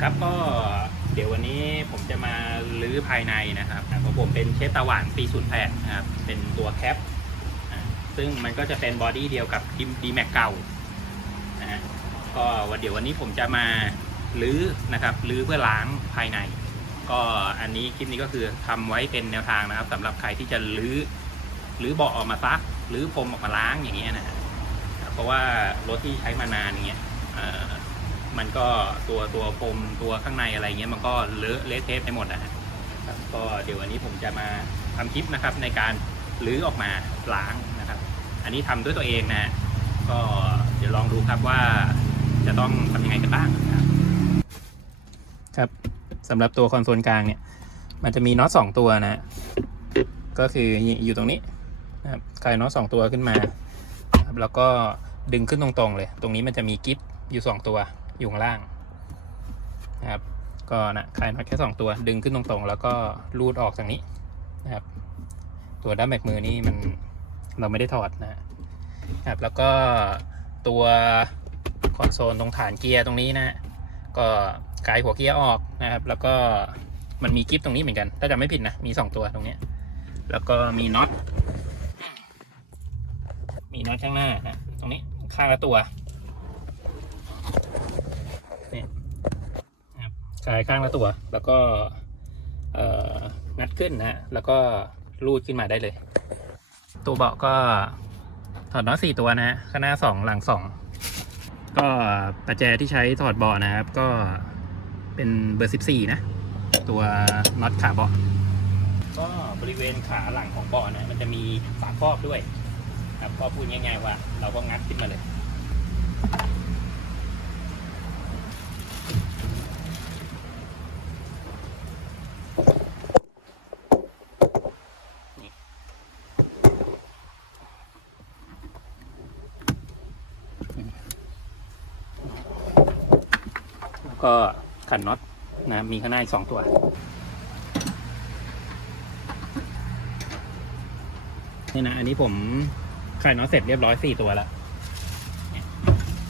ครับก็เดี๋ยววันนี้ผมจะมาลื้อภายในนะครับของผมเป็นเชฟตาหวานปีศูนย์แปดนะครับ เป็นตัวแคป ซึ่งมันก็จะเป็นบอดี้เดียวกับดีดีแม็กเก่านะฮะก็วันเดี๋ยววันนี้ผมจะมาลื้อนะครับลื้อเพื่อล้างภายใน ก็อันนี้คลิปนี้ก็คือทำไว้เป็นแนวทางนะครับสำหรับใครที่จะลื้อลื้อเบาะออกมาซักลื้อพรมออกมาล้างอย่างเงี้ยนะเพราะว่ารถที่ใช้มานานอย่างเงี้ยอ่อ มันก็ตัวตัวพรมตัวข้างในอะไรเงี้ยมันก็เลอะเละเทะไปหมดนะครับก็เดี๋ยววันนี้ผมจะมาทำคลิปนะครับในการลื้อออกมาล้างนะครับ อันนี้ทำด้วยตัวเองนะก็เดี๋ยวลองดูครับว่าจะต้องทำยังไงกันบ้างครับครับสำหรับตัวคอนโซลกลางเนี่ย มันจะมีน็อตสองตัวนะ ก็คืออยู่ตรงนี้นะครับคลายน็อตสองตัวขึ้นมาแล้วก็ดึงขึ้นตรงๆเลย ตรงนี้มันจะมีกิ๊บอยู่สองตัว อยู่ข้างล่างนะครับ ก็นะคลายน็อตแค่สองตัวดึงขึ้นตรงๆ แล้วก็รูดออกจากนี้นะครับ ตัวด้ามแบกมือนี่มันเราไม่ได้ถอดนะครับ แล้วก็ตัวคอนโซลตรงฐานเกียร์ตรงนี้นะก็กายหัวเกียร์ออกนะครับ แล้วก็มันมีกิฟตรงนี้เหมือนกัน ถ้าจำไม่ผิดนะ มีสองตัวตรงนี้ แล้วก็มีน็อต มีน็อตข้างหน้านะ ตรงนี้ข้างละตัว กายข้างละตัว แล้วก็งัดขึ้นนะแล้วก็รูดขึ้นมาได้เลย ตัวเบาะก็ถอดน็อตสี่ตัวนะฮะข้างหน้าสองหลังสองก็ประแจที่ใช้ถอดเบาะนะครับ ก็เป็นเบอร์สิบสี่นะ ตัวน็อตขาเบาะก็บริเวณขาหลังของเบาะนะมันจะมีฝาครอบด้วย ครับก็พูดง่าย ๆ ว่า เราก็งัดขึ้นมาเลย แล้วก็ขันน็อตนะมีข้างหน้าอีกสองตัว นี่นะ อันนี้ผมขันน็อตเสร็จเรียบร้อยสี่ตัวแล้วย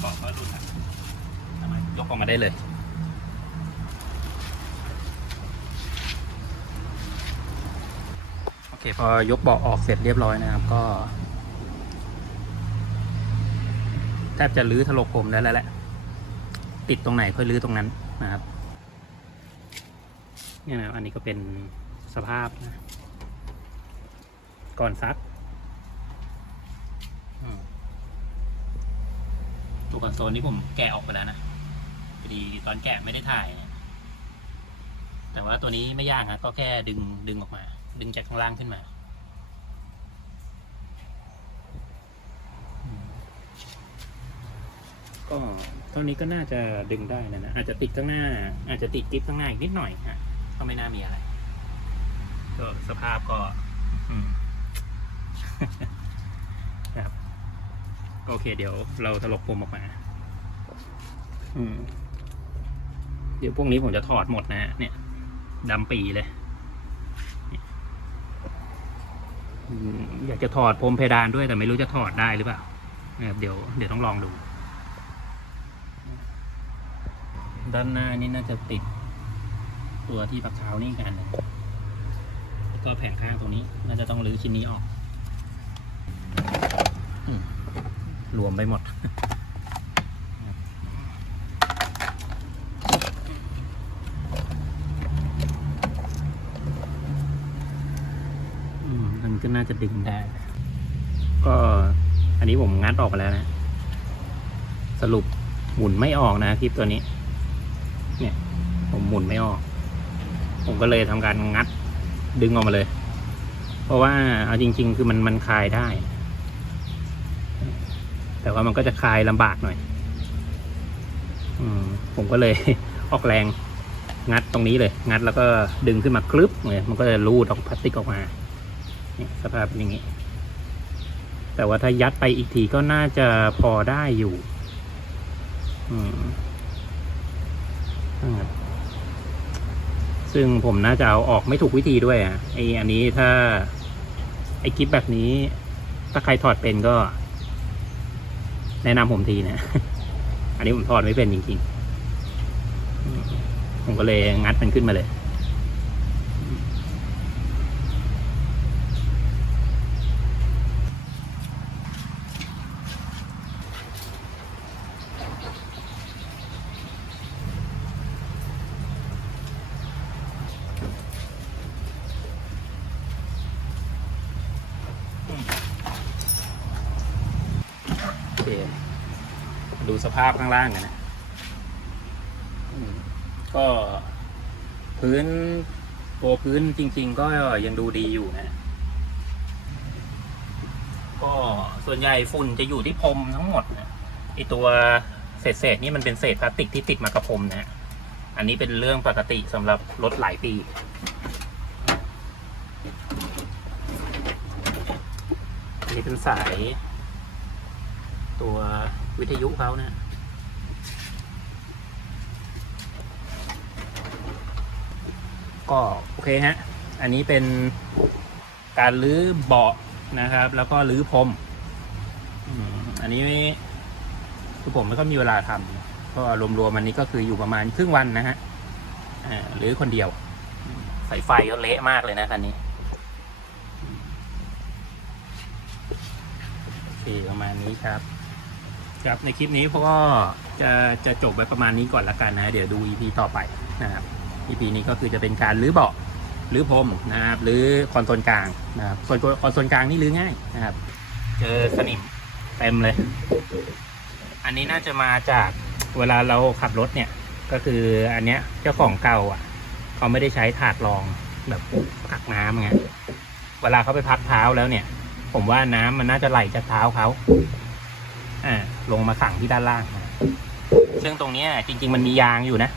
ก็ก็ดูนะยกออกมาได้เลยโอเคพอยกเบาะออกเสร็จเรียบร้อยนะครับก็แทบจะรื้อถลกผมได้แล้วแหละ ติดตรงไหนค่อยรื้อตรงนั้นนะครับเนี่ยนะอันนี้ก็เป็นสภาพนะ ก่อนซักตัวคอนโซลนี่ผมแกะออกไปแล้วนะพอดีตอนแกะไม่ได้ถ่ายนะแต่ว่าตัวนี้ไม่ยากนะก็แค่ดึงดึงออกมา ดึงจากข้างล่างขึ้นมาก็ ตอนนี้ก็น่าจะดึงได้นะนะอาจจะติดข้างหน้า อาจจะติดกิ๊บข้างหน้าอีกนิดหน่อยฮะก็ไม่น่ามีอะไร ก็สภาพก็อืมครับก็โอเค เดี๋ยวเราถลกผมออกมาอืมเดี๋ยวพวกนี้ผมจะถอดหมดนะฮะเนี่ยดำปีเลยเนี่ยอืมอยากจะถอดพรมเพดานด้วยแต่ไม่รู้จะถอดได้หรือเปล่านะครับเดี๋ยวเดี๋ยวต้องลองดู ด้านหน้านี่น่าจะติด ตัวที่ปักเท้านี่กันแล้วก็แผงข้างตรงนี้ น่าจะต้องรื้อชิ้นนี้ออกรวมไปหมดอืมมันก็น่าจะดึงได้ ก็อันนี้ผมงัดออกไปแล้วนะ สรุปหมุนไม่ออกนะคลิปตัวนี้ ผมหมุนไม่ออก ผมก็เลยทำการงัดดึงออกมาเลย เพราะว่าเอาจริง ๆ คือมันมันคลายได้ แต่ว่ามันก็จะคลายลำบากหน่อย อืมผมก็เลยออกแรงงัดตรงนี้เลย งัดแล้วก็ดึงขึ้นมาคลึบเลยมันก็จะรูดออกพลาสติกออกมาสภาพเป็นอย่างนี้ แต่ว่าถ้ายัดไปอีกทีก็น่าจะพอได้อยู่ อืม ซึ่งผมน่าจะเอาออกไม่ถูกวิธีด้วยอะไออันนี้ถ้า ไอคลิปแบบนี้ ถ้าใครถอดเป็นก็ แนะนำผมทีนะ อันนี้ผมถอดไม่เป็นจริงๆ ผมก็เลยงัดมันขึ้นมาเลย สภาพข้างล่างกันนะก็พื้นตัวพื้นจริง ๆ ก็ยังดูดีอยู่นะ ก็ส่วนใหญ่ฝุ่นจะอยู่ที่พรมทั้งหมดนะไอตัวเศษๆนี่มันเป็นเศษพลาสติกที่ติดมากับพรมนะ อันนี้เป็นเรื่องปกติสำหรับรถหลายปีนนี้เป็นสาย ตัววิทยุเขานะก็โอเคฮะ อันนี้เป็นการลื้อเบาะนะครับ แล้วก็ลื้อพรมอืมอันนี้คือผมไม่ค่อยมีเวลาทำก็รวมๆมันนี้ก็คืออยู่ประมาณครึ่งวันนะฮะอ่าหรือคนเดียว สายไฟก็เละมากเลยนะคันนี้โอเคประมาณนี้ครับ ครับในคลิปนี้พวกก็จะจะจบไปประมาณนี้ก่อนละกันนะ เดี๋ยวดู EP ต่อไปนะครับ EP นี้ก็คือจะเป็นการรื้อเบาะรื้อพรมนะครับรื้อคอนโซลกลางนะครับส่วนคอนโซลกลางนี่รื้อง่ายนะครับ เจอสนิมเต็มเลย อันนี้น่าจะมาจากเวลาเราขับรถเนี่ย ก็คืออันเนี้ยเจ้าของเก่าอะเขาไม่ได้ใช้ถาดรองแบบกักน้ำไงเวลาเขาไปพักเท้าแล้วเนี่ย ผมว่าน้ำมันน่าจะไหลจากเท้าเขาอ่า ลงมาขังที่ด้านล่าง ซึ่งตรงนี้จริง ๆ มันมียางอยู่นะ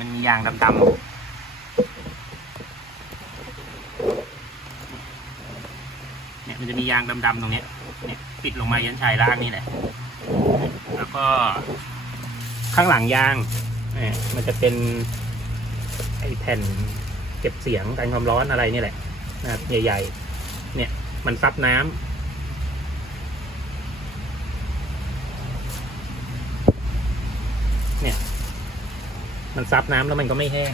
มันมียางดำๆเนี่ยมันจะมียางดำๆตรงนี้เนี่ยปิดลงมายันชายล่างนี่แหละ แล้วก็ข้างหลังยางเนี่ยมันจะเป็นไอแผ่นเก็บเสียงกันความร้อนอะไรนี่แหละนะใหญ่ๆ เนี่ยมันซับน้ำ เนี่ย มันซับน้ำแล้วมันก็ไม่แห้ง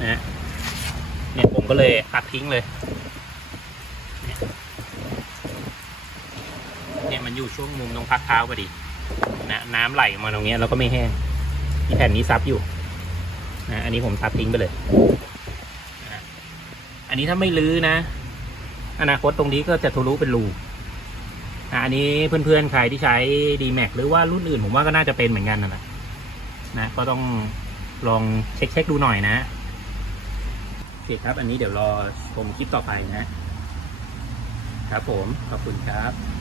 นะฮะเนี่ยผมก็เลยตัดทิ้งเลย เนี่ยมันอยู่ช่วงมุมตรงพักเท้าพอดีนะน้ำไหลออกมาตรงเนี้ยแล้วก็ไม่แห้งอีแผ่นนี้ซับอยู่นะอันนี้ผมตัดทิ้งไปเลยอันนี้ถ้าไม่ลื้อนะ อนาคตตรงนี้ก็จะทะลุเป็นรู อันนี้เพื่อนๆใครที่ใช้ d m a x หรือว่ารุ่นอื่นผมว่าก็น่าจะเป็นเหมือนกันนะนะก็ต้องลองเช็คเช็คๆดูหน่อยนะโอเคครับ อันนี้เดี๋ยวรอชมคลิปต่อไปนะครับผม ขอบคุณครับ